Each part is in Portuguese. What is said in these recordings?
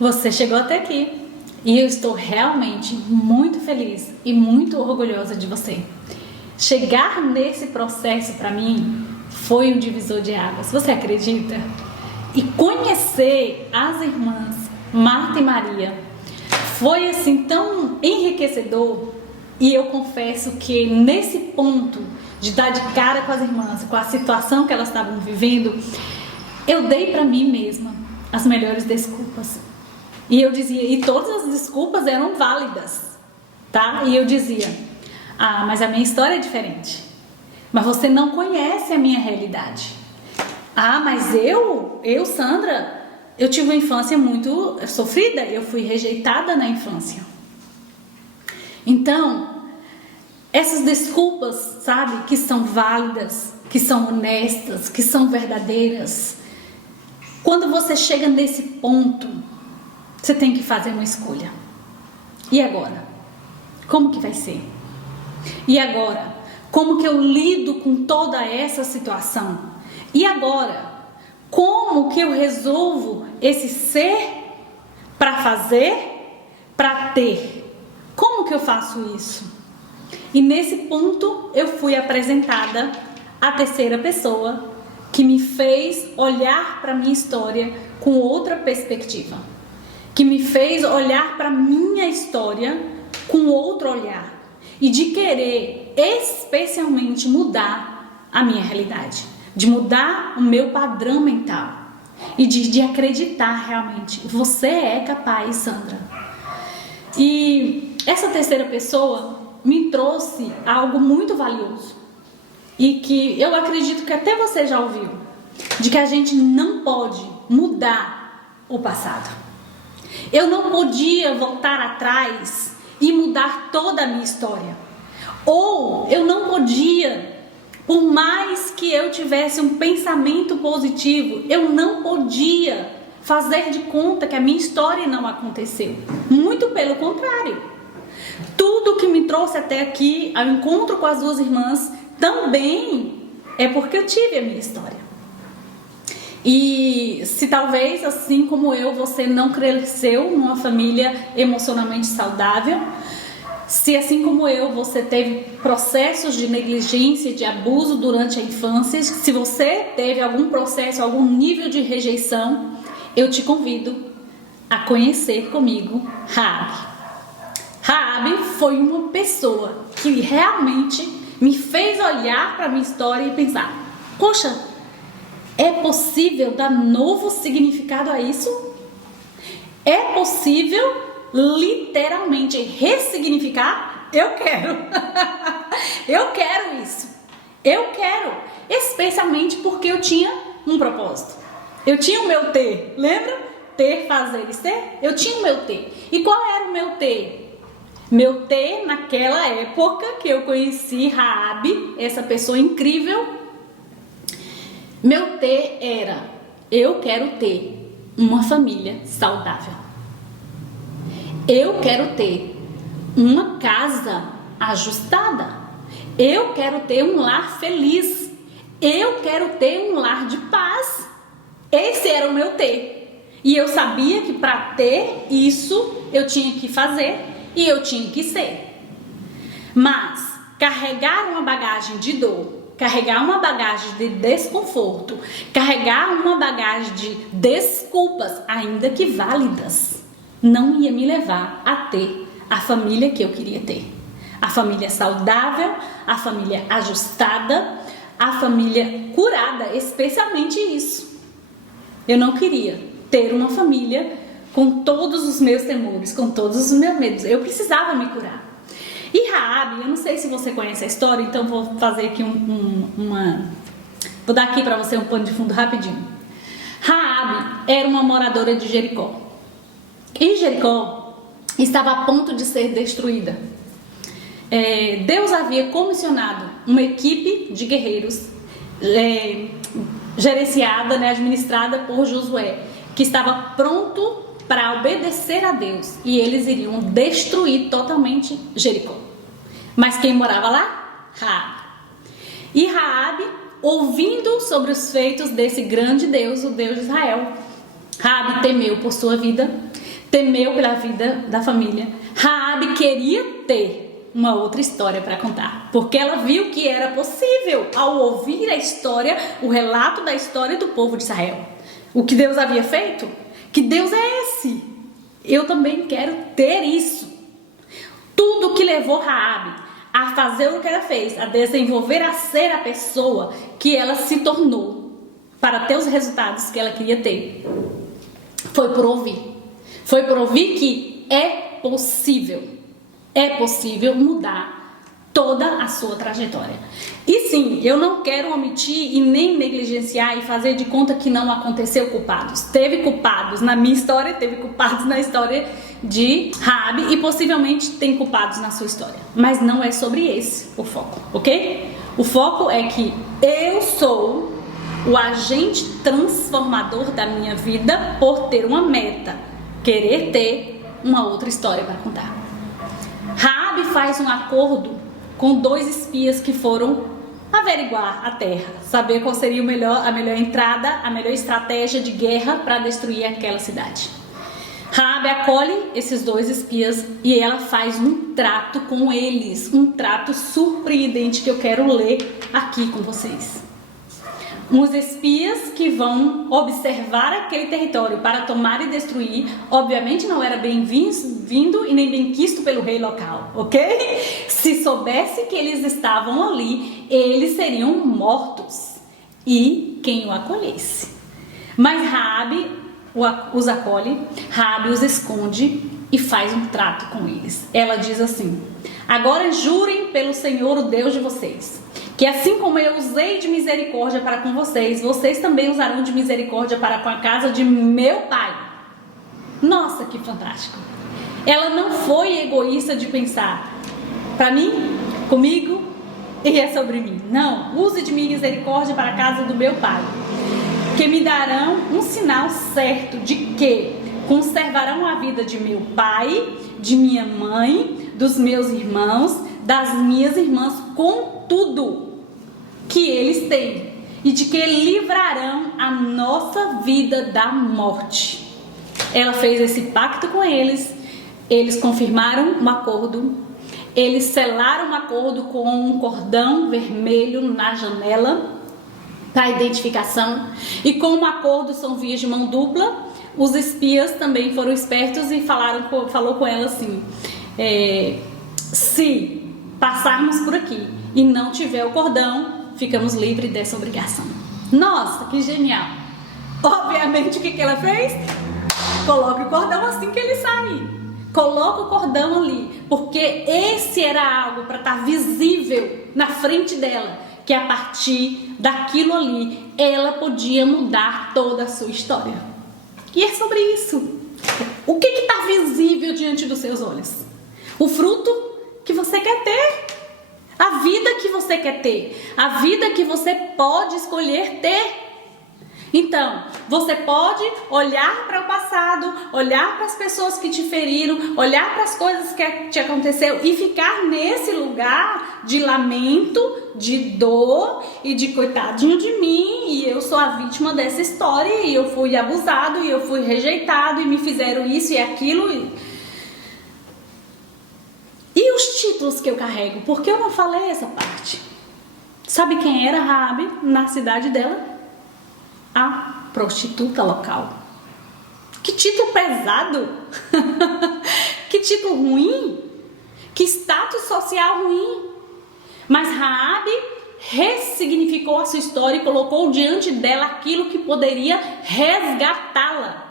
Você chegou até aqui e eu estou realmente muito feliz e muito orgulhosa de você. Chegar nesse processo para mim foi um divisor de águas, você acredita? E conhecer as irmãs Marta e Maria foi assim tão enriquecedor. E eu confesso que nesse ponto de dar de cara com as irmãs, com a situação que elas estavam vivendo, eu dei para mim mesma as melhores desculpas. E eu dizia, e todas as desculpas eram válidas, tá? E eu dizia, mas a minha história é diferente. Mas você não conhece a minha realidade. Mas eu, Sandra, eu tive uma infância muito sofrida, eu fui rejeitada na infância. Então, essas desculpas, sabe, que são válidas, que são honestas, que são verdadeiras. Quando você chega nesse ponto, você tem que fazer uma escolha. E agora? Como que vai ser? E agora? Como que eu lido com toda essa situação? E agora? Como que eu resolvo esse ser para fazer, para ter? Como que eu faço isso? E nesse ponto eu fui apresentada à terceira pessoa que me fez olhar para a minha história com outra perspectiva. Que me fez olhar para a minha história com outro olhar. E de querer especialmente mudar a minha realidade. De mudar o meu padrão mental. E de acreditar realmente. Você é capaz, Sandra. E essa terceira pessoa me trouxe algo muito valioso. E que eu acredito que até você já ouviu. De que a gente não pode mudar o passado. Eu não podia voltar atrás e mudar toda a minha história. Ou eu não podia, por mais que eu tivesse um pensamento positivo, eu não podia fazer de conta que a minha história não aconteceu. Muito pelo contrário. Tudo que me trouxe até aqui, ao encontro com as duas irmãs, também é porque eu tive a minha história. E se talvez, assim como eu, você não cresceu numa família emocionalmente saudável, se assim como eu, você teve processos de negligência, de abuso durante a infância, se você teve algum processo, algum nível de rejeição, eu te convido a conhecer comigo Raabe. Raabe foi uma pessoa que realmente me fez olhar para a minha história e pensar, poxa, é possível dar novo significado a isso? É possível literalmente ressignificar? Eu quero. Eu quero isso. Eu quero. Especialmente porque eu tinha um propósito. Eu tinha o meu ter. Lembra? Ter, fazer e ser? Eu tinha o meu ter. E qual era o meu ter? Meu ter naquela época que eu conheci Raabe, essa pessoa incrível. Meu ter era, eu quero ter uma família saudável. Eu quero ter uma casa ajustada. Eu quero ter um lar feliz. Eu quero ter um lar de paz. Esse era o meu ter. E eu sabia que para ter isso eu tinha que fazer e eu tinha que ser. Mas carregar uma bagagem de dor, carregar uma bagagem de desconforto, carregar uma bagagem de desculpas, ainda que válidas, não ia me levar a ter a família que eu queria ter. A família saudável, a família ajustada, a família curada, especialmente isso. Eu não queria ter uma família com todos os meus temores, com todos os meus medos. Eu precisava me curar. E Raabe, eu não sei se você conhece a história, então vou fazer aqui vou dar aqui para você um pano de fundo rapidinho. Raabe era uma moradora de Jericó. E Jericó estava a ponto de ser destruída. Deus havia comissionado uma equipe de guerreiros gerenciada, administrada por Josué, que estava pronto para obedecer a Deus, e eles iriam destruir totalmente Jericó. Mas quem morava lá? Raabe. E Raabe, ouvindo sobre os feitos desse grande Deus, o Deus de Israel, Raabe temeu por sua vida, temeu pela vida da família. Raabe queria ter uma outra história para contar, porque ela viu que era possível ao ouvir a história, o relato da história do povo de Israel. O que Deus havia feito? Que Deus é esse? Eu também quero ter isso. Tudo que levou Raabe a fazer o que ela fez, a desenvolver, a ser a pessoa que ela se tornou, para ter os resultados que ela queria ter, foi por ouvir. Foi por ouvir que é possível mudar toda a sua trajetória. E sim, eu não quero omitir e nem negligenciar e fazer de conta que não aconteceu culpados. Teve culpados na minha história, teve culpados na história de Raabe e possivelmente tem culpados na sua história. Mas não é sobre esse o foco, ok? O foco é que eu sou o agente transformador da minha vida por ter uma meta, querer ter uma outra história para contar. Raabe faz um acordo com 2 espias que foram averiguar a terra, saber qual seria a melhor entrada, a melhor estratégia de guerra para destruir aquela cidade. Raabe acolhe esses 2 espias e ela faz um trato com eles, um trato surpreendente que eu quero ler aqui com vocês. Uns espias que vão observar aquele território para tomar e destruir, obviamente não era bem-vindo e nem bem quisto pelo rei local, ok? Se soubesse que eles estavam ali, eles seriam mortos e quem o acolhesse. Mas Raabe os acolhe, Raabe os esconde e faz um trato com eles. Ela diz assim: agora jurem pelo Senhor, o Deus de vocês, que assim como eu usei de misericórdia para com vocês, vocês também usarão de misericórdia para com a casa de meu pai. Nossa, que fantástico! Ela não foi egoísta de pensar, para mim, comigo e é sobre mim. Não, use de misericórdia para a casa do meu pai, que me darão um sinal certo de que conservarão a vida de meu pai, de minha mãe, dos meus irmãos, das minhas irmãs, com tudo que eles têm, e de que livrarão a nossa vida da morte. Ela fez esse pacto com eles, eles confirmaram um acordo, eles selaram um acordo com um cordão vermelho na janela para identificação, e com um acordo são vias de mão dupla. Os espias também foram espertos e falou com ela assim: se passarmos por aqui e não tiver o cordão, ficamos livres dessa obrigação. Nossa, que genial! Obviamente, o que ela fez? Coloca o cordão assim que ele sair. Coloca o cordão ali, porque esse era algo para estar visível na frente dela, que a partir daquilo ali, ela podia mudar toda a sua história. E é sobre isso. O que está visível diante dos seus olhos? O fruto que você quer ter. A vida que você quer ter, a vida que você pode escolher ter. Então, você pode olhar para o passado, olhar para as pessoas que te feriram, olhar para as coisas que te aconteceu e ficar nesse lugar de lamento, de dor e de coitadinho de mim, e eu sou a vítima dessa história, e eu fui abusado, e eu fui rejeitado, e me fizeram isso e aquilo. E os títulos que eu carrego? Por que eu não falei essa parte? Sabe quem era Raabe na cidade dela? A prostituta local. Que título pesado! Que título ruim! Que status social ruim! Mas Raabe ressignificou a sua história e colocou diante dela aquilo que poderia resgatá-la.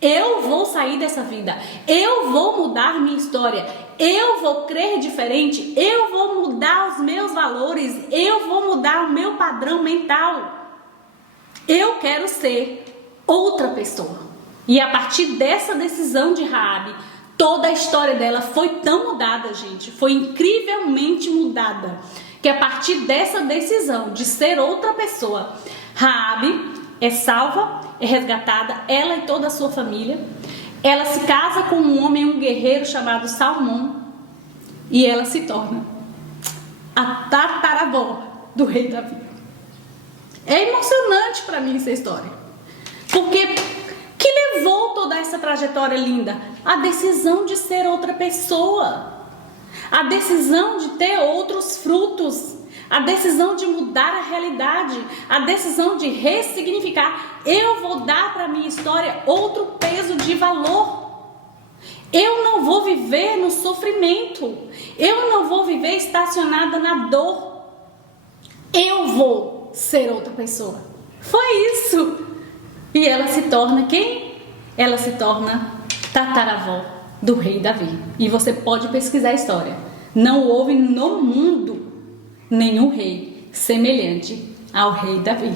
Eu vou sair dessa vida, eu vou mudar minha história, eu vou crer diferente, eu vou mudar os meus valores, eu vou mudar o meu padrão mental. Eu quero ser outra pessoa. E a partir dessa decisão de Raabe, toda a história dela foi tão mudada, gente, foi incrivelmente mudada, que a partir dessa decisão de ser outra pessoa, Raabe é salva, é resgatada, ela e toda a sua família. Ela se casa com um homem, um guerreiro chamado Salmão, e ela se torna a tataravó do rei Davi. É emocionante para mim essa história, porque que toda essa trajetória linda? A decisão de ser outra pessoa, a decisão de ter outros frutos, a decisão de mudar a realidade, a decisão de ressignificar. Eu vou dar para minha história outro peso de valor. Eu não vou viver no sofrimento. Eu não vou viver estacionada na dor. Eu vou ser outra pessoa. Foi isso. E ela se torna quem? Ela se torna tataravó do rei Davi. E você pode pesquisar a história. Não houve no mundo nenhum rei semelhante ao rei Davi.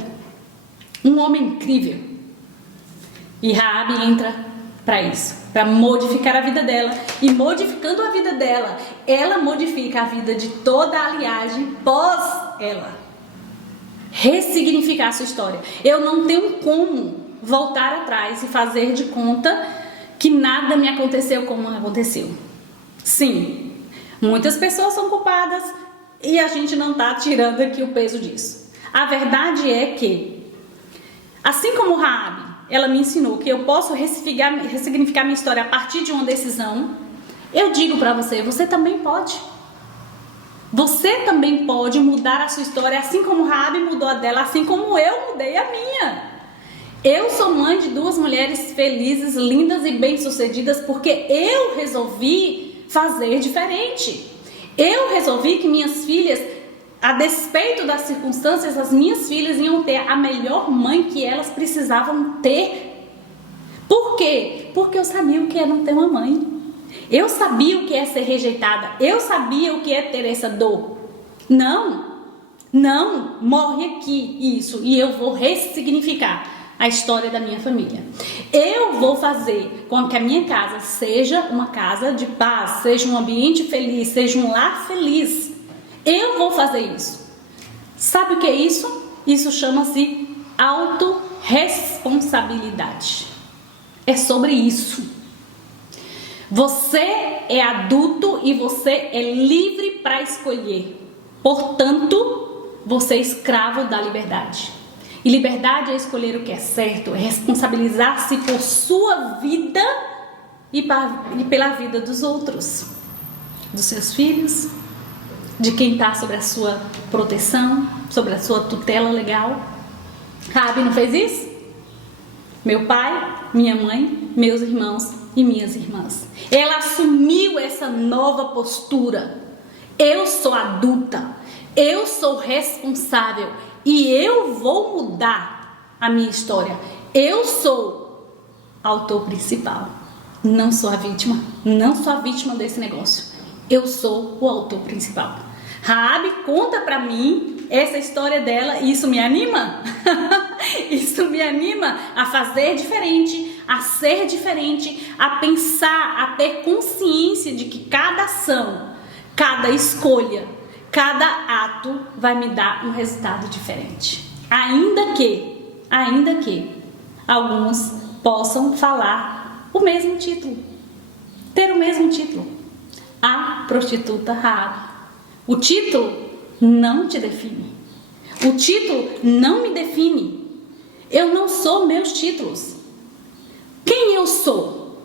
Um homem incrível. E Raabe entra para isso, para modificar a vida dela. E modificando a vida dela, ela modifica a vida de toda a linhagem pós ela. Ressignificar a sua história. Eu não tenho como voltar atrás e fazer de conta que nada me aconteceu como aconteceu. Sim, muitas pessoas são culpadas e a gente não está tirando aqui o peso disso. A verdade é que, assim como Raabe, ela me ensinou que eu posso ressignificar minha história a partir de uma decisão, eu digo para você, você também pode. Você também pode mudar a sua história, assim como Raabe mudou a dela, assim como eu mudei a minha. Eu sou mãe de 2 mulheres felizes, lindas e bem-sucedidas porque eu resolvi fazer diferente. Eu resolvi que minhas filhas, a despeito das circunstâncias, as minhas filhas iam ter a melhor mãe que elas precisavam ter. Por quê? Porque eu sabia o que é não ter uma mãe. Eu sabia o que é ser rejeitada. Eu sabia o que é ter essa dor. Não, morre aqui isso. E eu vou ressignificar a história da minha família. Eu vou fazer com que a minha casa seja uma casa de paz, seja um ambiente feliz, seja um lar feliz. Eu vou fazer isso. Sabe o que é isso? Isso chama-se autorresponsabilidade. É sobre isso. Você é adulto e você é livre para escolher. Portanto, você é escravo da liberdade. E liberdade é escolher o que é certo, é responsabilizar-se por sua vida e pela vida dos outros, dos seus filhos, de quem está sobre a sua proteção, sobre a sua tutela legal. Raabe não fez isso? Meu pai, minha mãe, meus irmãos e minhas irmãs. Ela assumiu essa nova postura. Eu sou adulta, eu sou responsável e eu vou mudar a minha história. Eu sou autor principal, não sou a vítima, não sou a vítima desse negócio. Eu sou o autor principal. Raabe conta pra mim essa história dela e isso me anima. Isso me anima a fazer diferente, a ser diferente, a pensar, a ter consciência de que cada ação, cada escolha, cada ato vai me dar um resultado diferente. Ainda que alguns possam falar o mesmo título, ter o mesmo título. A prostituta Raabe. O título não te define. O título não me define. Eu não sou meus títulos. Quem eu sou?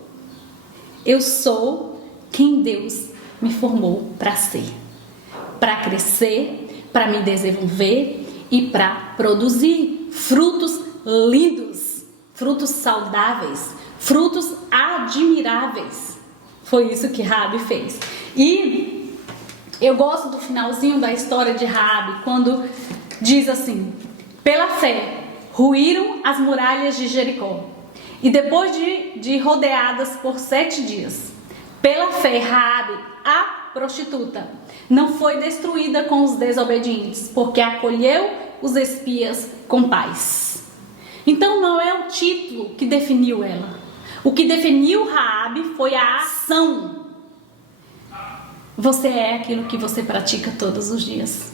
Eu sou quem Deus me formou para ser. Para crescer, para me desenvolver e para produzir frutos lindos, frutos saudáveis, frutos admiráveis. Foi isso que Raabe fez. E eu gosto do finalzinho da história de Raabe, quando diz assim: pela fé ruíram as muralhas de Jericó, e depois de rodeadas por 7 dias, pela fé Raabe, a prostituta, não foi destruída com os desobedientes, porque acolheu os espias com paz. Então não é o título que definiu ela. O que definiu Raabe foi a ação. Você é aquilo que você pratica todos os dias.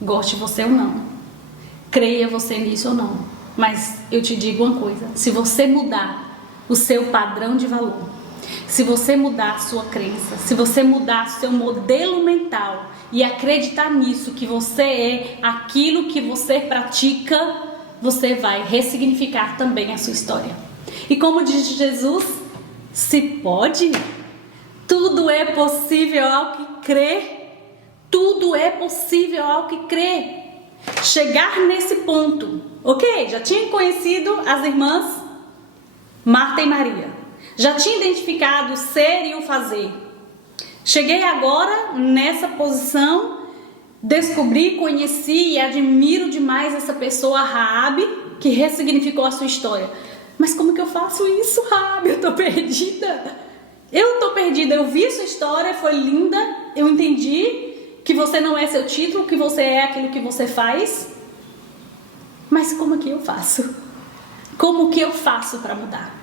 Goste você ou não. Creia você nisso ou não. Mas eu te digo uma coisa. Se você mudar o seu padrão de valor, se você mudar a sua crença, se você mudar o seu modelo mental e acreditar nisso, que você é aquilo que você pratica, você vai ressignificar também a sua história. E como diz Jesus, se pode, tudo é possível ao que crê. Tudo é possível ao que crê. Chegar nesse ponto, ok? Já tinha conhecido as irmãs Marta e Maria. Já tinha identificado o ser e o fazer. Cheguei agora nessa posição, descobri, conheci e admiro demais essa pessoa, Raabe, que ressignificou a sua história. Mas como que eu faço isso, Raabe? Eu tô perdida. Eu vi sua história, foi linda, eu entendi que você não é seu título, que você é aquilo que você faz. Mas como que eu faço? Como que eu faço para mudar?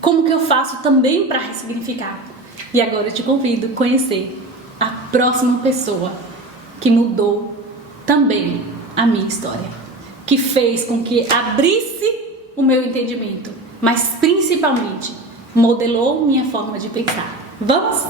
Como que eu faço também para ressignificar? E agora eu te convido a conhecer a próxima pessoa que mudou também a minha história, que fez com que abrisse o meu entendimento, mas principalmente modelou minha forma de pensar. Vamos?